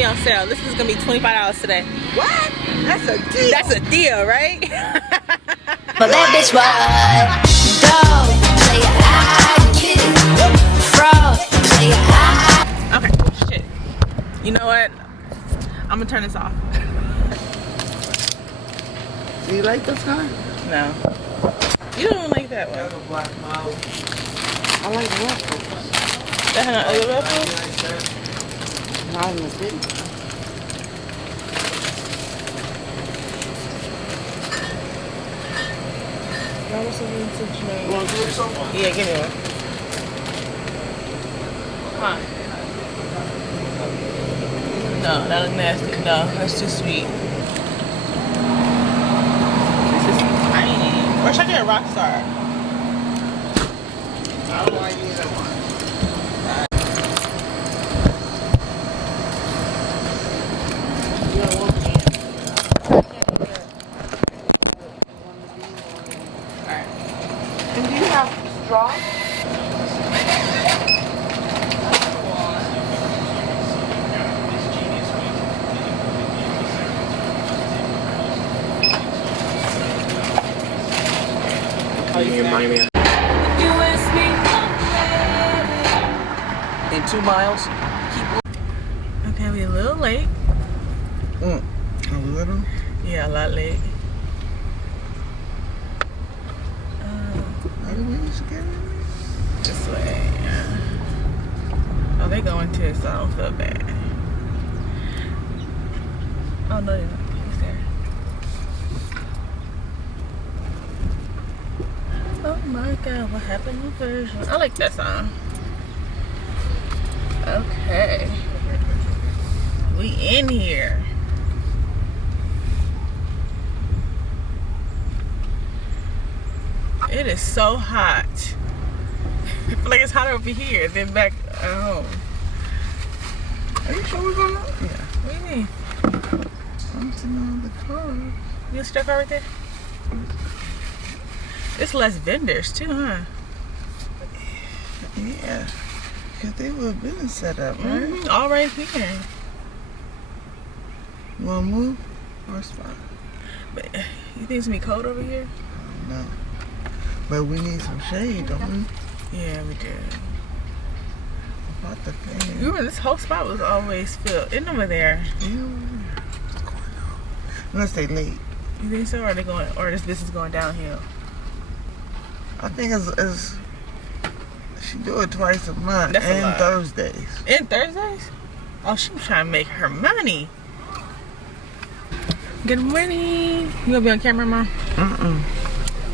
be on sale. This is gonna be $25 today. What? That's a deal. That's a deal, right? But that bitch ride, dog, play I get it, fraud, play I. Okay, shit. You know what? I'm gonna turn this off. Do you like this car? No. You don't like that one. I like ruffles. That had other ruffles? Not in the city. You want to do it so far? Yeah, give me one. Huh? No, that looks nasty. No, that's too sweet. This is tiny. Or should I get a rock star? I don't like either one. And do you have straws? In 2 miles, Okay, we're a little late. A little? Yeah, a lot late. How do we used to get in? This way. Oh, they going too, so I don't feel bad. Oh, no, they're not. He's there. Oh my God, what happened to version? I like that song. Okay. We in here. It is so hot. I feel like it's hotter over here than back at home. Are you sure we're going to? Yeah. What do you mean? I'm sitting on the car. You stuck right there? It's less vendors too, huh? Yeah. Because they would have been set up, right? Mm-hmm. All right here. You want to move? Or spot? But you think it's gonna be cold over here? No. But we need some shade, don't we? Yeah, we do. About the fan. Remember, this whole spot was always filled. Isn't over there? Yeah. What's going on? Unless they late. You think so? Or are they going? Or this business going downhill? I think it's she do it twice a month. That's a and lot. Thursdays. And Thursdays? Oh, she was trying to make her money. Good morning. You gonna be on camera, Mom?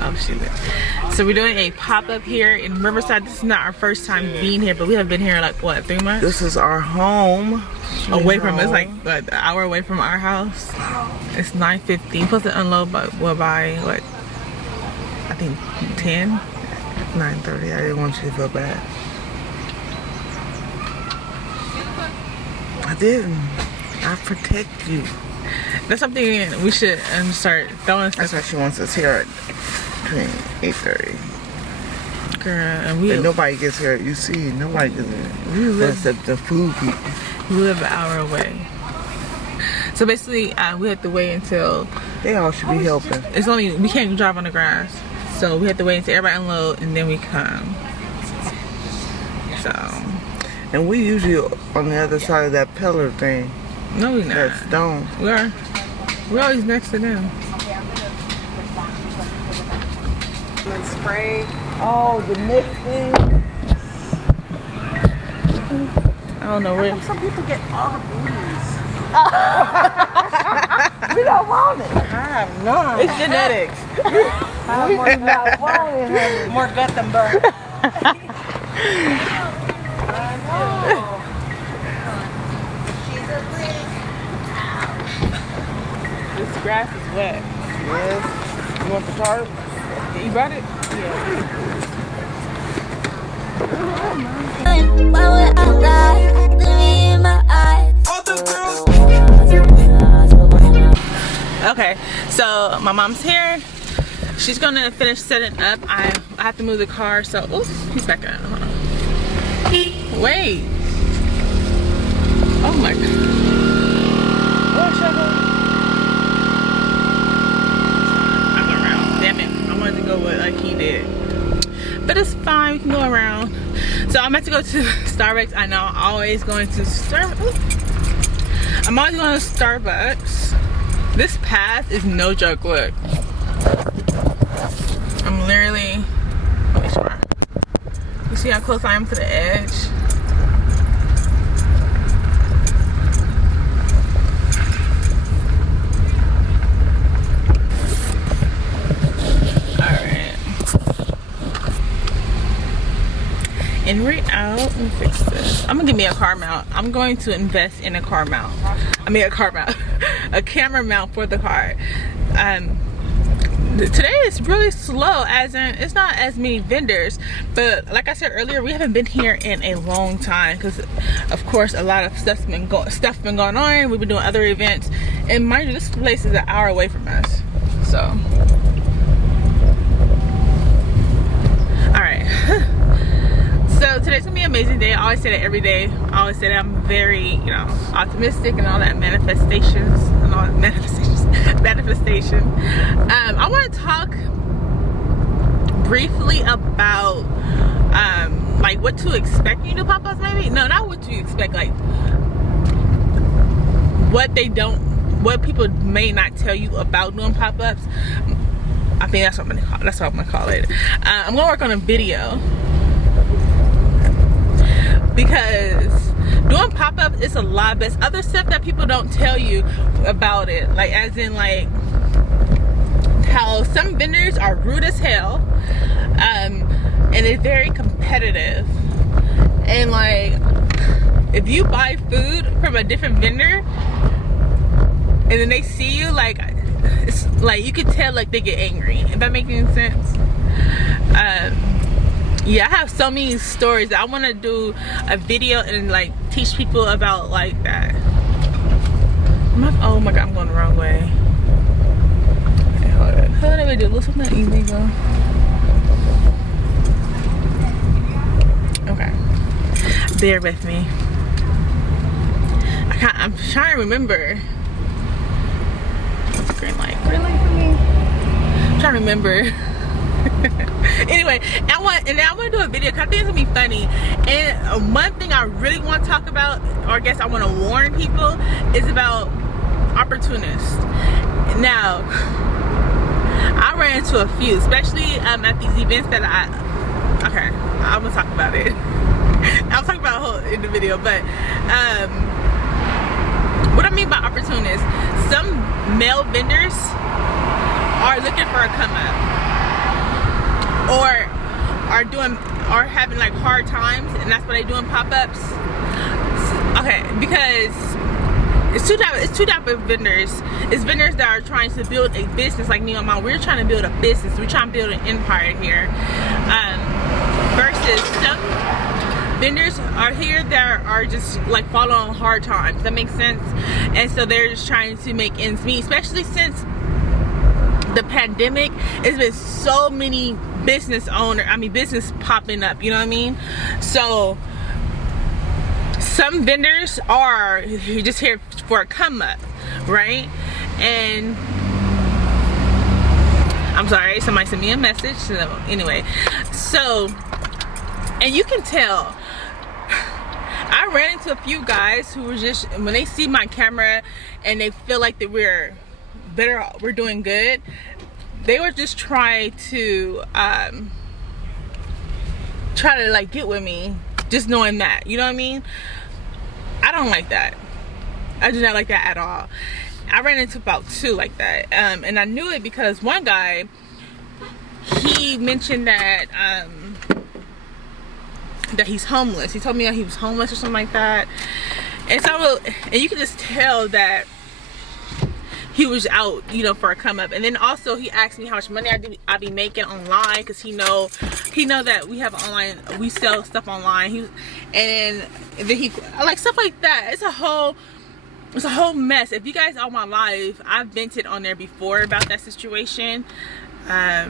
Oh, shoot. So we're doing a pop-up here in Riverside. This is not our first time being here, but we have been here like, what, 3 months? This is our home. Away from us, like what, an hour away from our house. It's 9:50. You're supposed to unload by what, I think 10? 9:30. I didn't want you to feel bad. I didn't. I protect you. That's something we should start throwing That's stuff. why she wants us here at between 8:30. Girl, and we And nobody gets here. You see, nobody gets here. Except the food people. live an hour away. So basically, we have to wait until They all should be helping. it's only we can't drive on the grass, so we have to wait until everybody unload and then we come. So And we usually on the other side of that pillar thing. no, we not. That stone. We're always next to them. And spray. Oh, the mixing. I don't know where. Some people get all the booties. We don't want it. I have none. It's genetics. We do not want it, honey. more gut than bird. I know. This grass is wet. Yes. You want the tarp? You brought it? Why would I lie? Look me in my eyes. Okay, so my mom's here. She's gonna finish setting up. I have to move the car, so oops, he's back on. Hold on. Wait. Oh my God. around. So I'm about to go to Starbucks. I know I'm always going to Starbucks. I'm always going to Starbucks. This path is no joke. Look, I'm literally, make sure. You see how close I am to the edge? And we're out. Let me fix this. I'm gonna give me a car mount. I'm going to invest in a car mount. I mean a car mount. A camera mount for the car. Today is really slow, as in it's not as many vendors, but like I said earlier, we haven't been here in a long time because of course a lot of stuff's been going on. We've been doing other events, and mind you, this place is an hour away from us. So all right. So today's gonna be an amazing day. I always say that every day. I always say that I'm very, you know, optimistic and all that manifestation. I want to talk briefly about like what to expect when you do pop-ups. Maybe no, not what to expect. Like what people may not tell you about doing pop-ups. I think that's what I'm gonna call it. I'm gonna work on a video. Because doing pop-up is a lot, but it's other stuff that people don't tell you about it. Like as in like how some vendors are rude as hell, and they're very competitive. And like if you buy food from a different vendor and then they see you, like it's like you can tell like they get angry. If that makes any sense. Yeah, I have so many stories that I want to do a video and like teach people about like that. Oh my god, I'm going the wrong way. Okay, hold on. How do we do? Look, something illegal. Okay, bear with me. I'm trying to remember. What's the green light? Green light for me. I'm trying to remember. Anyway, I want to do a video because I think it's gonna be funny. And one thing I really want to talk about, or I guess I want to warn people, is about opportunists. Now, I ran into a few, especially at these events that okay, I'm gonna talk about it. I'll talk about it whole in the video, but what I mean by opportunists, some male vendors are looking for a come up, or are having like hard times, and that's why they doing pop-ups. Okay, because it's two type of vendors. It's vendors that are trying to build a business, like me and my mom. We're trying to build a business. We're trying to build an empire here. Versus some vendors are here that are just like following hard times. That makes sense. And so they're just trying to make ends meet, especially since the pandemic. It's been so many business popping up, you know what I mean? So some vendors are just here for a come up, right? And I'm sorry, somebody sent me a message. So anyway, so, and you can tell, I ran into a few guys who were just, when they see my camera and they feel like that we're doing good, they were just trying to like get with me, just knowing that, you know what I mean? I don't like that. I do not like that at all. I ran into about two like that, and I knew it because one guy, he mentioned that that he's homeless. He told me that he was homeless or something like that, and so, and you can just tell that he was out, you know, for a come up. And then also he asked me how much money I be making online, because he know that we have online, we sell stuff online. And then he like stuff like that. It's a whole mess. If you guys on my live, I've vented on there before about that situation. Yeah,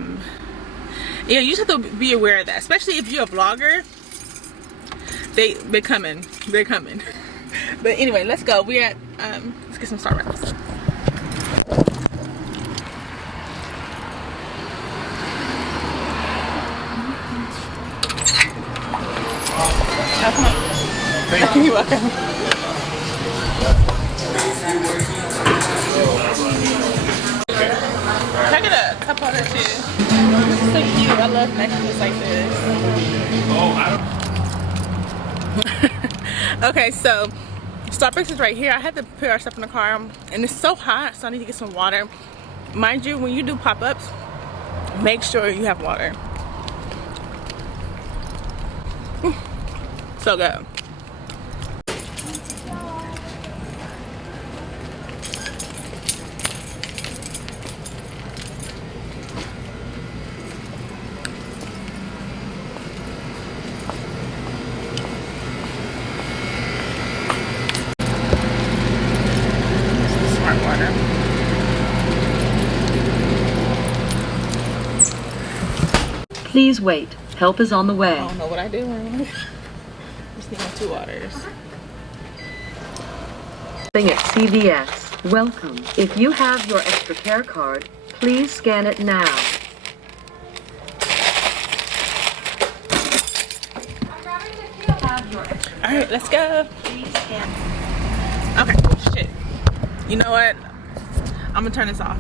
you just have to be aware of that, especially if you're a vlogger. They're coming. But anyway, let's go. We're at let's get some Starbucks. Thank you. You're welcome. Can I get a cup holder too? This is so cute. I love necklaces like this. Okay, so Starbucks is right here. I had to put our stuff in the car, and it's so hot, so I need to get some water. Mind you, when you do pop-ups, make sure you have water. So good. Smart water. Please wait. Help is on the way. I don't know what I do. Just need my 2 waters. Shopping at CVS. Welcome. If you have your extra care card, please scan it now. Alright, let's go. Okay, shit. You know what? I'm gonna turn this off.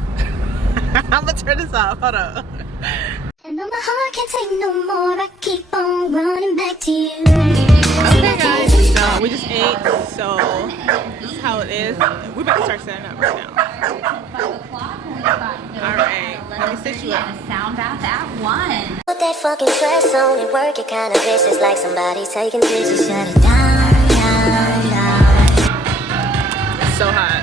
I'm gonna turn this off. Hold on. And though my heart can't take no more, I keep on running back to you. Okay, guys. So we just ate. So this is how it is. We're about to start setting up right now. Alright, let me sit you up. Sound bath at 1. Put that fucking stress on and work it kinda vicious, like somebody taking pictures. Shut it down, down, down. It's so hot.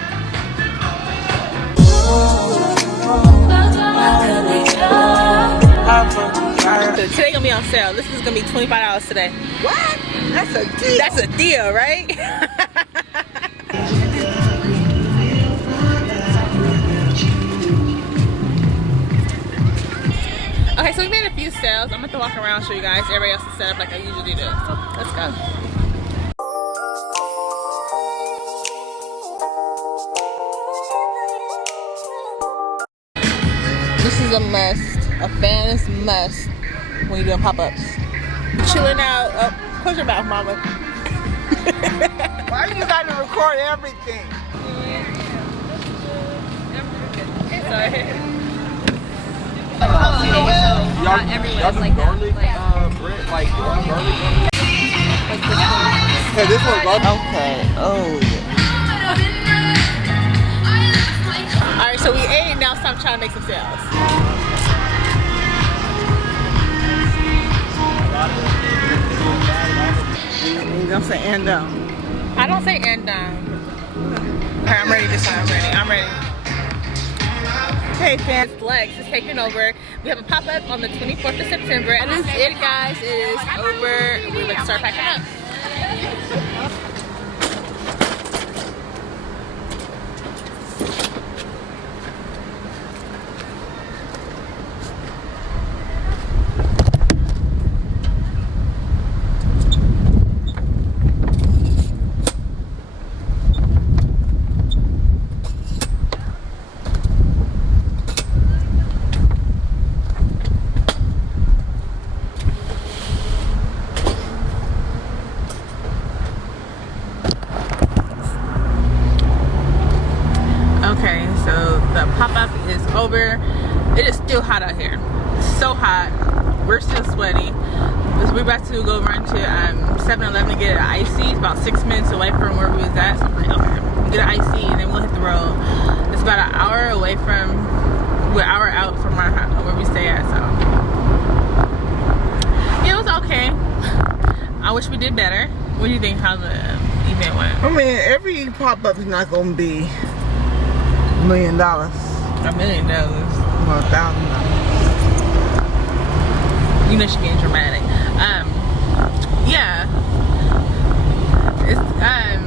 So today gonna be on sale. This is gonna be $25 today. What? That's a deal. That's a deal, right? Okay, so we made a few sales. I'm gonna have to walk around and show you guys. Everybody else is set up like I usually do. So let's go. This is a must. A fan is must when you're doing pop-ups. Chilling out. Oh, close your mouth, mama. Why you gotta record everything? Sorry. Not everywhere is like garlic that. bread, like garlic. Hey, this one's garlic. Okay. Oh. Alright, so we ate. Now it's time to try to make some sales. You don't say and I don't say and Alright, I'm ready this time. I'm ready. Hey fans, Lex is taking over. We have a pop-up on the 24th of September. And this is it, guys. It is over. We're about to start packing up. Okay, so the pop-up is over. It is still hot out here. It's so hot. We're still sweaty. We're about to go run to 7-Eleven to get an icy. It's about 6 minutes away from where we was at. So I'm like, okay, get an icy and then we'll hit the road. It's about an hour away from, we're an hour out from our house, where we stay at. So it was okay. I wish we did better. What do you think? How the event went? I mean, every pop-up is not gonna be $1 million. $1 million. Well, $1,000. You know she's being dramatic. Yeah. It's at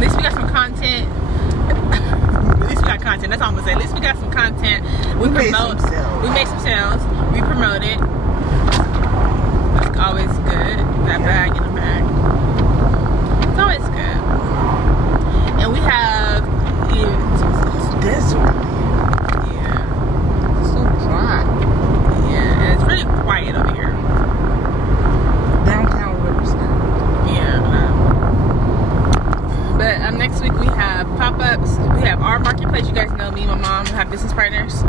least we got some content. At least we got content. That's all I'm gonna say. At least we got some content. We made promote. some sales. We make some sales. We promote it. It's always good. That bag in the bag. It's always good. And we have Desert. yeah. It's so dry. Yeah, and it's really quiet over here. Downtown Riverside. Yeah. next week we have pop-ups. We have our marketplace. You guys know me and my mom have business partners.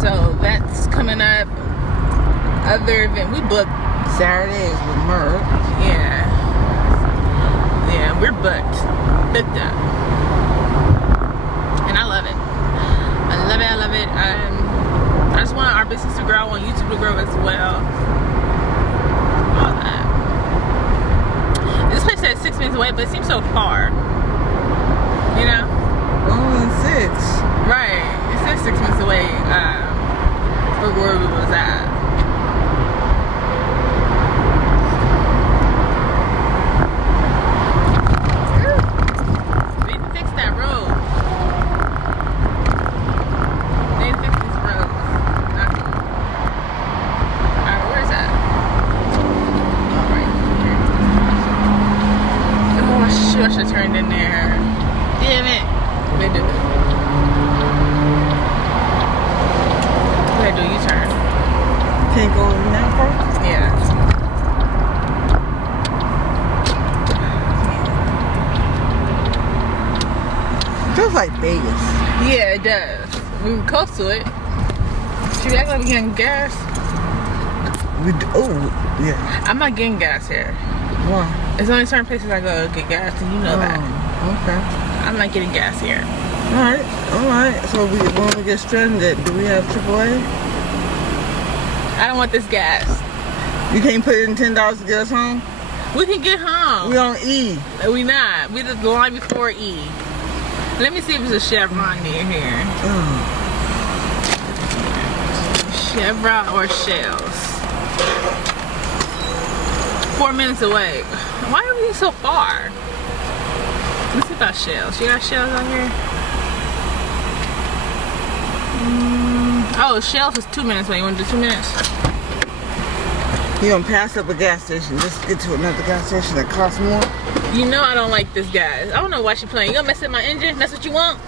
So that's coming up. Other than we booked Saturdays with Merc. Yeah. Yeah, we're booked. Booked up. And I love it. I love it, I love it. I just want our business to grow. I want YouTube to grow as well. All that. This place says 6 minutes away, but it seems so far. You know? Only 6. Right. It says 6 minutes away from where we was at. They need to fix that road. They need to fix this road. Alright, where's that? Oh, right here. Oh, shoot, I should have turned in there. Damn it. They did it. Go ahead, do a U-turn. Can't go in that part? Yeah. Feels like Vegas. Yeah, it does. We were close to it. Should we act like we getting gas? Oh, yeah. I'm not getting gas here. Wow. There's only certain places I go to get gas, and you know that. Okay. I'm not getting gas here. Alright, alright. So when we get stranded, do we have AAA? I don't want this gas. You can't put in $10 to get us home? We can get home. We on E. We not. We the line before E. Let me see if there's a Chevron near here. Chevron or Shells. 4 minutes away. Why are we so far? Let's see about Shells. You got Shells out here? Oh, Shells is 2 minutes away. You want to do 2 minutes? You gonna pass up a gas station, just get to another gas station that costs more? You know I don't like this gas. I don't know why she playing. You gonna mess up my engine? That's what you want?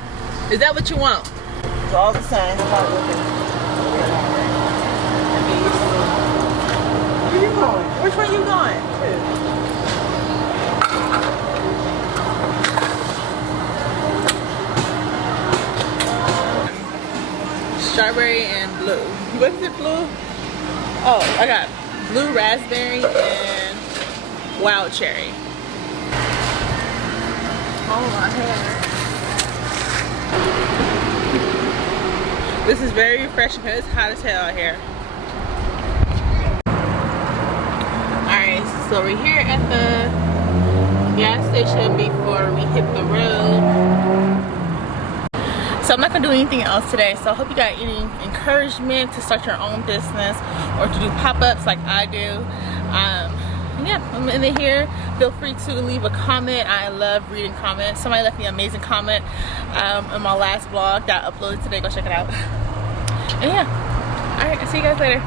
Is that what you want? It's all the same. Where you going? Which way you going? Strawberry and blue. What is it, blue? Oh, I got blue raspberry and wild cherry. Oh my hair. This is very refreshing because it's hot as hell out here. Alright, so we're here at the gas station before we hit the road. So I'm not gonna do anything else today. So I hope you got any encouragement to start your own business or to do pop-ups like I do. Yeah, I'm in here. Feel free to leave a comment. I love reading comments. Somebody left me an amazing comment on my last vlog that I uploaded today. Go check it out. And yeah, all right, I'll see you guys later.